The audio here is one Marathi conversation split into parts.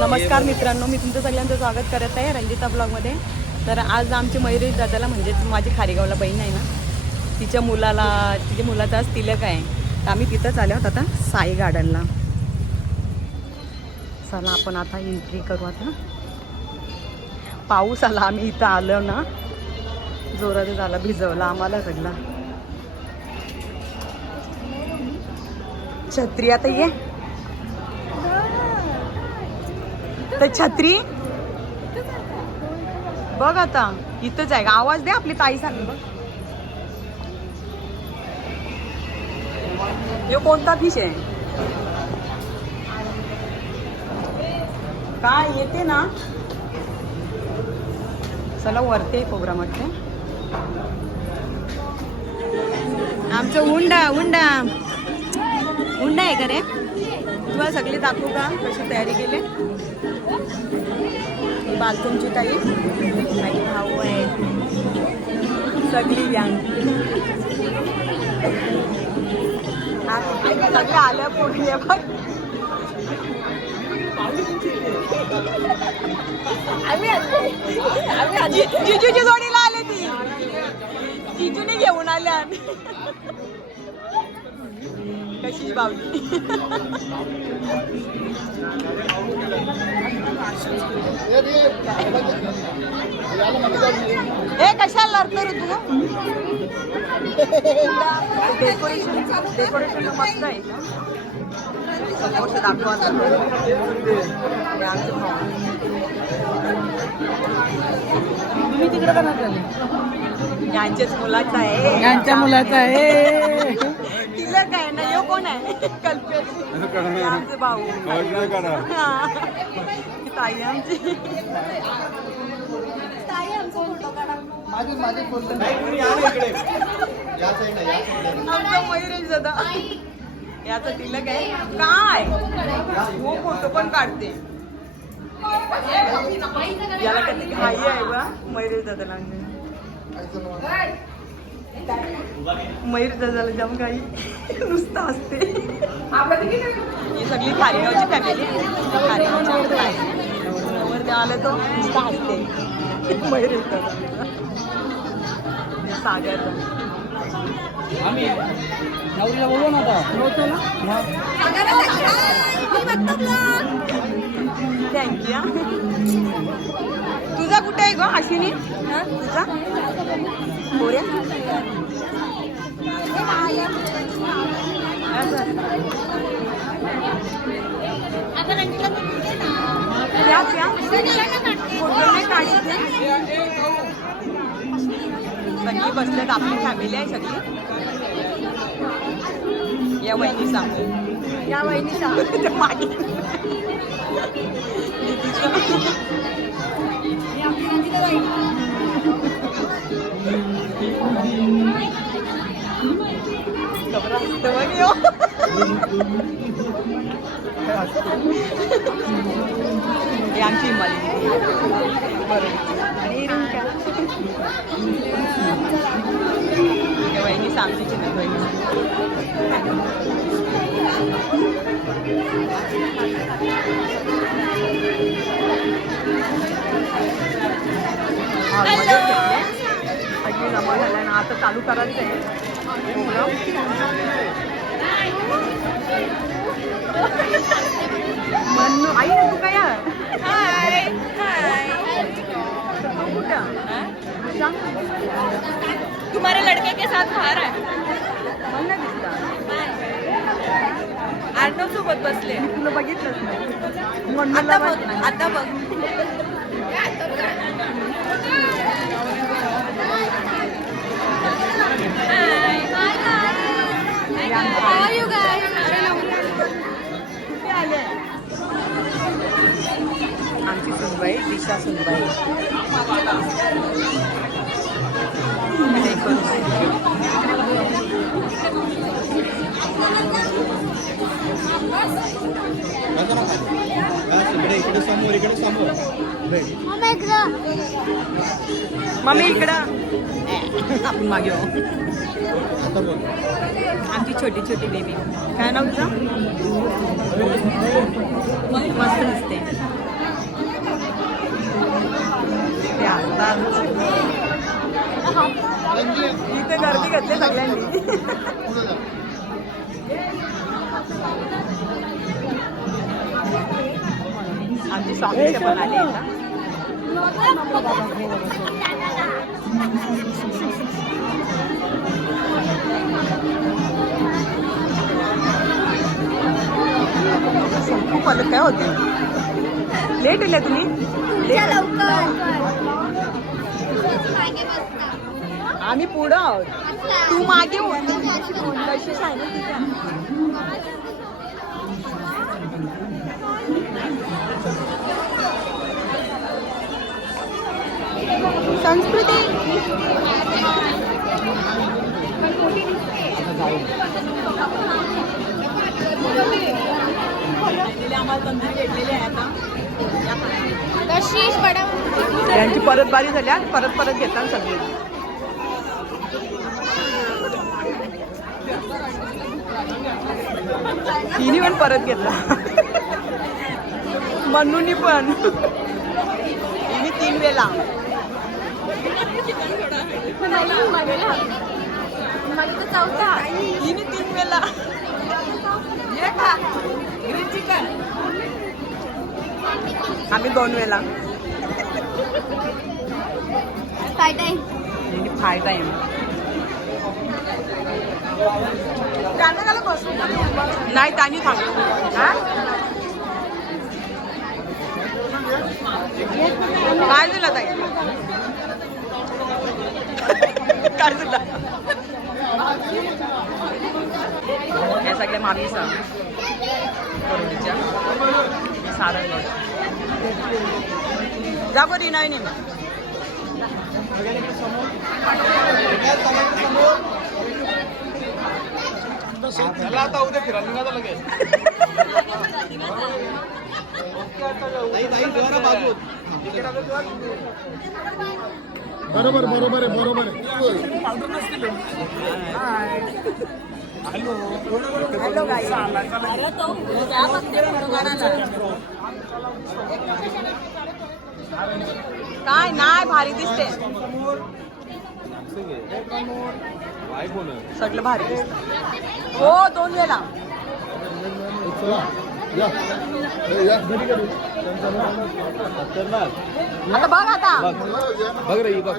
नमस्कार मित्रांनो, मी तुमचं सगळ्यांचं स्वागत करत आहे रंजिता ब्लॉगमध्ये. तर आज आमची मयुरी दादाला म्हणजेच माझी खारेगावला बहीण आहे ना, तिच्या मुलाचा आज तिलक आहे. तर आम्ही तिथंच आलो आहोत आता साई गार्डनला. चला आपण आता एंट्री करू. आता पाऊस आला, आम्ही इथं आलो ना, जोरात झाला, भिजवला आम्हाला सगळा. छत्री आता ये तर छत्री बघ आता इथंच आहे. आवाज दे, आपली ताई सांग बघ. यो कोणता फिश आहे? काय येते ना. चला वरते प्रोग्राम वाटते आमचं. हुंडा हुंडा हुंडा आहे का रे? तुम्हाला सगळे दाखवू का कशी तयारी केली? बालकोंची ताई, माझी भाऊ आहे, सगळी गँग सगळे आल्या पोटल्या बघ. जिजूची जोडीला आले, ती जिजूने घेऊन आल्या. कशी बावली. हे कशाला लढतो रे तू? डेकोरेशन मस्त आहे. समोर दाखवा. तुम्ही तिकडे का नाही? यांच्याच मुलाचा आहे, यांच्या मुलाचा आहे. तिलक आहे ना. यो कोण आहे? कल्पेश, आमचे भाऊ. ताई आमची. आमचा मयुरेश दादा, याचा तिलक आहे काय? हो, फोटो पण काढते. याला कधी घाई आहे बा मयुरेश दादाला. मयूर दादाला जाम काही नुसतं असते. ही सगळी खारेगावची फॅमिली खारेगावच्या आलं तो नुसतं हसते. मयूर सागर नवरीला बोलू ना आता. थँक्यू. तुझा कुठे आहे ग अश्विनी? तुझा बोऱ्या सगळी बसल्यात. आपली फॅमिली आहे सगळी. या वहिनी सांगू, या वहिनी सांगू मागे आमची मालिनी वहिनी सांगची बहिणी. सगळी जमा झाल्या ना. आता चालू करायचं आहे. म्हणून आई ना तू काय? हाय हाय. तू कुठं? तुम्हारे लड़के के साथ बाहर आहे. मला दिसता अर्णव सोबत बसले. तुला बघितलंच नाही. आता बघ, आता बघ. आमची सुनबाई दिशा सुनबाई. मम्मी इकडं आपण मागे. आमची छोटी छोटी बेबी. काय नाव तुझं? मस्त दिसते. इथे गर्दी घातली सगळ्यांनी. आमची स्वामी पण आली आता. खूप आलं काय होते लेट येल्या तुम्ही आम्ही पुढं आहोत तू मागे कशीच आहे ना तिथे संस्कृती आम्हाला तंदुरी भेटलेली आहे आता यांची परत बारी झाली आणि परत घेतात सगळे तिन्ही पण परत घेतला मनूनी पण तिन्ही 3 वेळा तिन्ही 3 वेळा ग्रीन चिकन आम्ही 2 वेळा फाय टाइम नाही त्यांनी सांग काय दिलं ताई काय दिलं या सगळ्या मामीचा करोडीच्या सारण जा बरी नाही नाही आता उद्या फिरायला निघायला लगेच बरोबर बरोबर आहे बरोबर काय नाही भारी दिसते सगळं भारी दिसत हो 2 वेळा आता बघ आता बघ रे बघ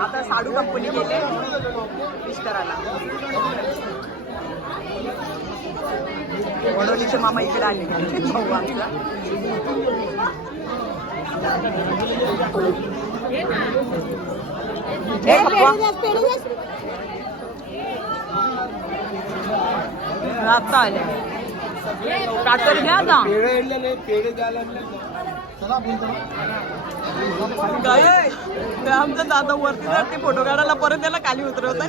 आता साडू कंपनी गेले मिस्टराला वडोलीचे मामा इकडे आले भाऊ आमचा आता आले कातर घ्या आता काय आमचा दादा वरती जाते फोटो काढायला परत त्याला खाली उतरवतात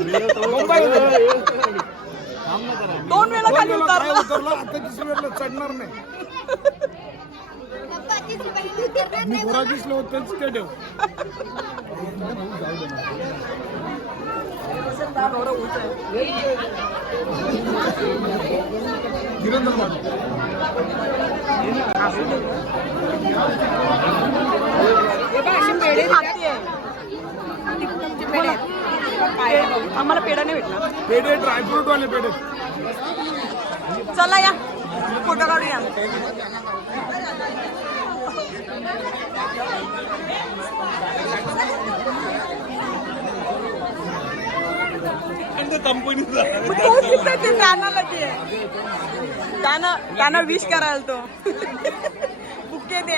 2 वेळा खाली उतरला आता तिसऱ्या चढणार नाही मी घोडा दिसलो होतच ते ठेव आम्हाला पेढा नाही भेटला पेढे ड्रायफ्रूट वाले पेढे चला या फोटो काढूया त्यांना विश करायला तो बुके दे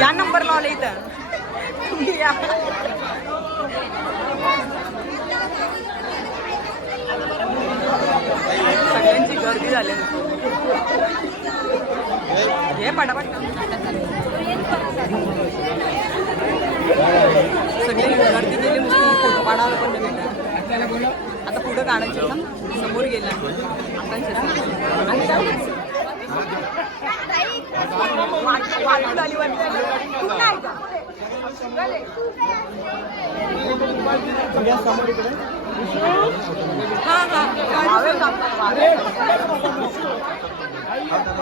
या नंबर लावला इथं या सगळ्यांची गर्दी झाली हे पटापट सगळी गर्दी गेली नुसती फोटो काढायला पण नाही भेटला आता पुढं काढायचं ना समोर गेला वाटून आली वरती. तू नाही का? हा हा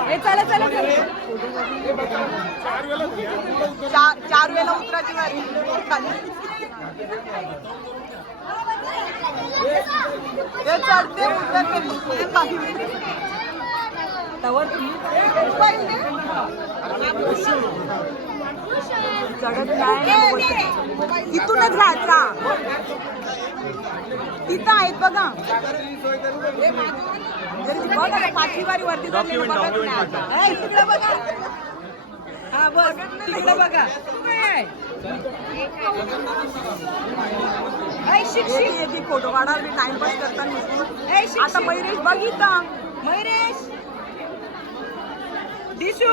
हे चला चला चार वेळेला उतराची वारी खाली. हे चढते उतरते खाली. तवर चढत नाही. इथूनच घ्यायचा. तिथं आहेत बघा. बघा 5वी वारी वरती जाते बघा. तिकडे बघा. हा बघ तिकडे बघा. शिक्षक फोटो काढाल मी टाइमपास करताना. आता मयुरेश बघितला. मयुरेश दिसू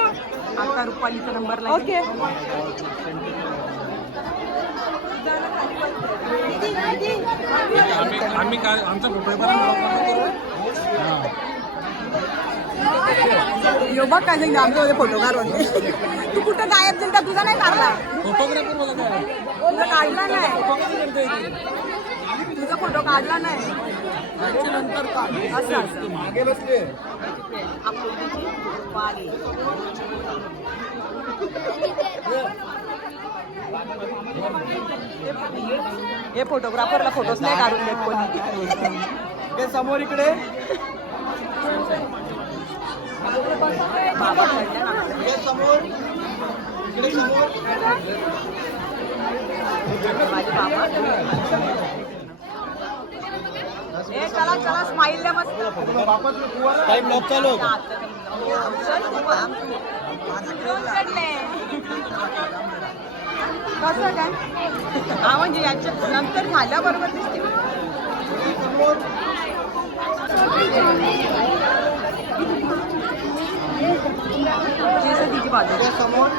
आता रुपालीचा नंबर लागला. ओके आम्ही काय आमचा यो बघ काय सांगितलं आमच्यामध्ये फोटो काढून. तू कुठं गायब झाला? तुझा नाही काढला. तुझा काढला नाही. तुझा फोटो काढला नाही. असं असं मागे बसले. हे फोटोग्राफरला फोटोच नाही काढून देत कोणी. समोर इकडे बाबा समोर इकडे समोर माझे बाबा. ए चला चला स्माईल द्या मस्त. काही ब्लॉग चालू. कसं काय हा म्हणजे याच्या नंतर झाल्याबरोबर दिसते. तिची बाजू समोर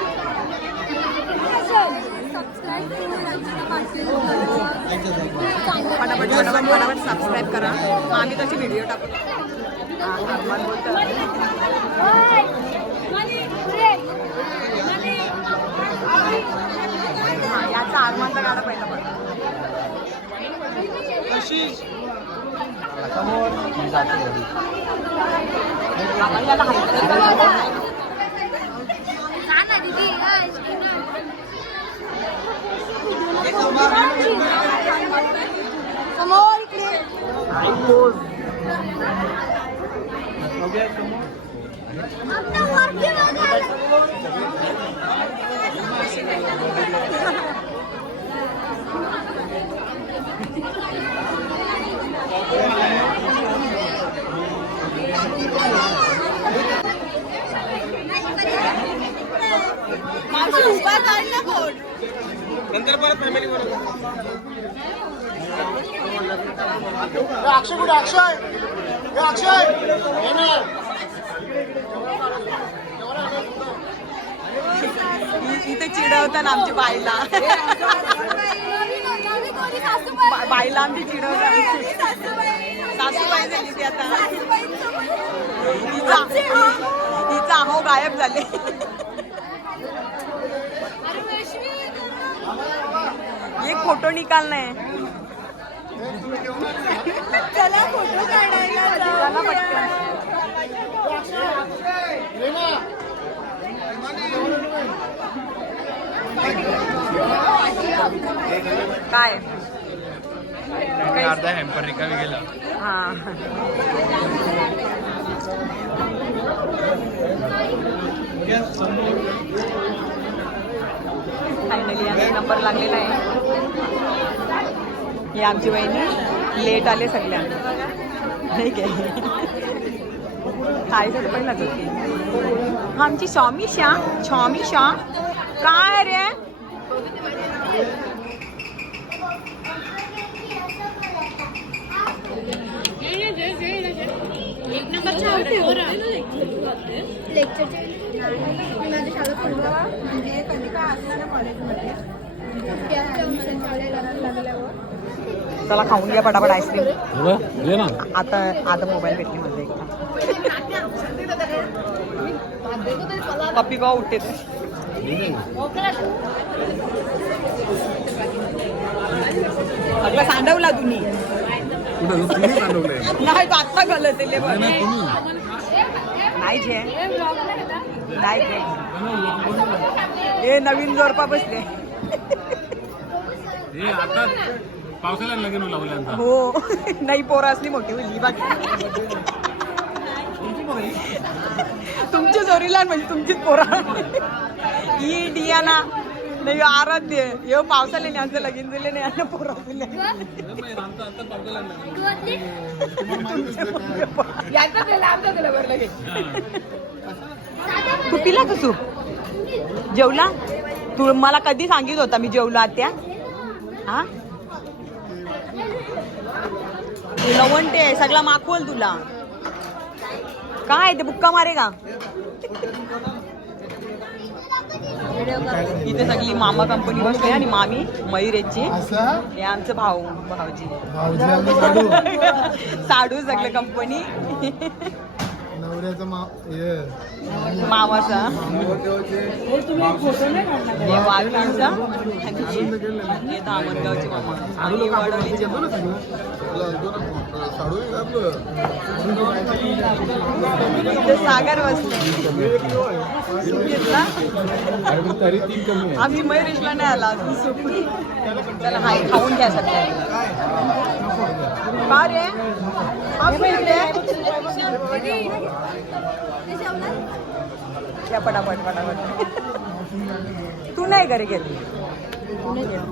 फटाफट फटाफट फटाफट सबस्क्राईब करा. आम्ही तशी व्हिडिओ टाकू. याचा आरमानचा गाडा पहिला पडला. याला समोर इकडे उभा काढला बोर्ड. नंतर परत फॅमिली बरोबर. अक्षय कुठे? अक्षय अक्षय इथे चिडवतात आमची बाईला. बाईला आमची चिडवतात. सासूबाई झाली ती आता. तिचा अहो गायब झाले. एक फोटो निकालना है. चला फोटो काढायला चला पटकन. काय अर्धा हॅम्पर रिकामी गेला. हा फायनली आमचा नंबर लागलेला आहे. ही आमची वहिनी लेट आले सगळ्या नाही काय काय झालं पहिलाच होती आमची शॉमिशा. शॉमिशा काय रे चला खाऊन घ्या पटापट आईस्क्रीम. आता आता मोबाईल भेटली माझा एकदा. पप्पी गाव उठते ते. अगं सांडवला तुम्ही नाही तो आत्ता गलत नाही जे नाही जे हे नवीन जोरपा बसले आता पावसाला लगीन लावलं हो नाही पोरं असली मोठी होईल बाकी तुमची जोरी लहान म्हणजे तुमचीच पोरा ही डियाना नाही आराध्य येऊ पावसाला नाही आमचं लगीन दिले नाही आणि पोरा दिले तू पिला का सूप जेवला तू मला कधी सांगित होता मी जेवलो आत्या हा तू लवंटे आहे सगळा माखवल तुला काय ते बुक्का मारे का इथे सगळी मामा कंपनी बसली आणि मामी मयुरेची हे आमचं भाऊजी साडू सगळे कंपनी मामाचा वाघांचा हे दामणगावचे मामा आणि वडवलीचे सागर बसले आम्ही मयुरेशला नाही आला अजून सुपली चला हाय खाऊन घ्या सध्या का रे त्या पटापट पटापट तू नाही घरी गेली तू नाही गेली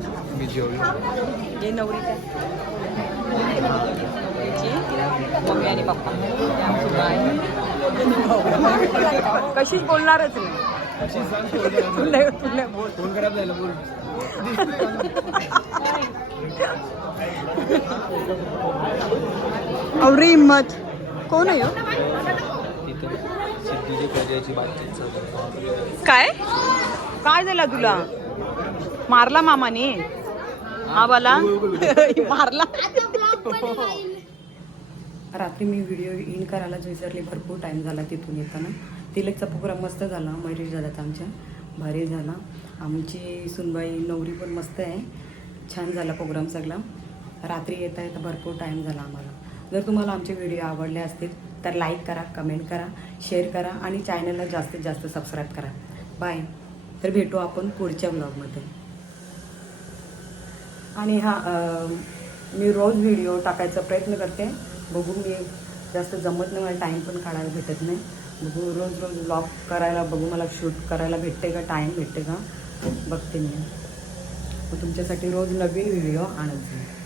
हे नवरीच्या मम्मी आणि पप्पा कशीच बोलणारच नाही तुला बोल फोन खराब झाला बोल अवरी हिम्मत कोण आहे काय काय झालं तुला मारला मामाने आबाला मारला रात्री मी व्हिडिओ इन करायला विचारले भरपूर टाइम झाला तिथून येताना तिलकचा प्रोग्राम मस्त झाला मयुरेश दादाचा आमच्या भारी झाला आमची सुनबाई नवरी पण मस्त आहे छान झाला प्रोग्राम सगळा रात्री येता येता भरपूर टाइम झाला आम्हाला जर तुम्हाला आमचे व्हिडिओ आवडले असतील तर लाईक करा कमेंट करा शेअर करा आणि चॅनलला जास्तीत जास्त सबस्क्राईब करा बाय तर भेटू आपण पुढच्या ब्लॉगमध्ये आणि मी रोज व्हिडिओ टाकायचा प्रयत्न करते बघू मी जास्त जमत नाही मला टाईम पण काढायला भेटत नाही बघू रोज ब्लॉग करायला बघू मला शूट करायला भेटते का टाईम भेटते का बघते मी तुमच्यासाठी रोज नवीन व्हिडिओ आणत जाईल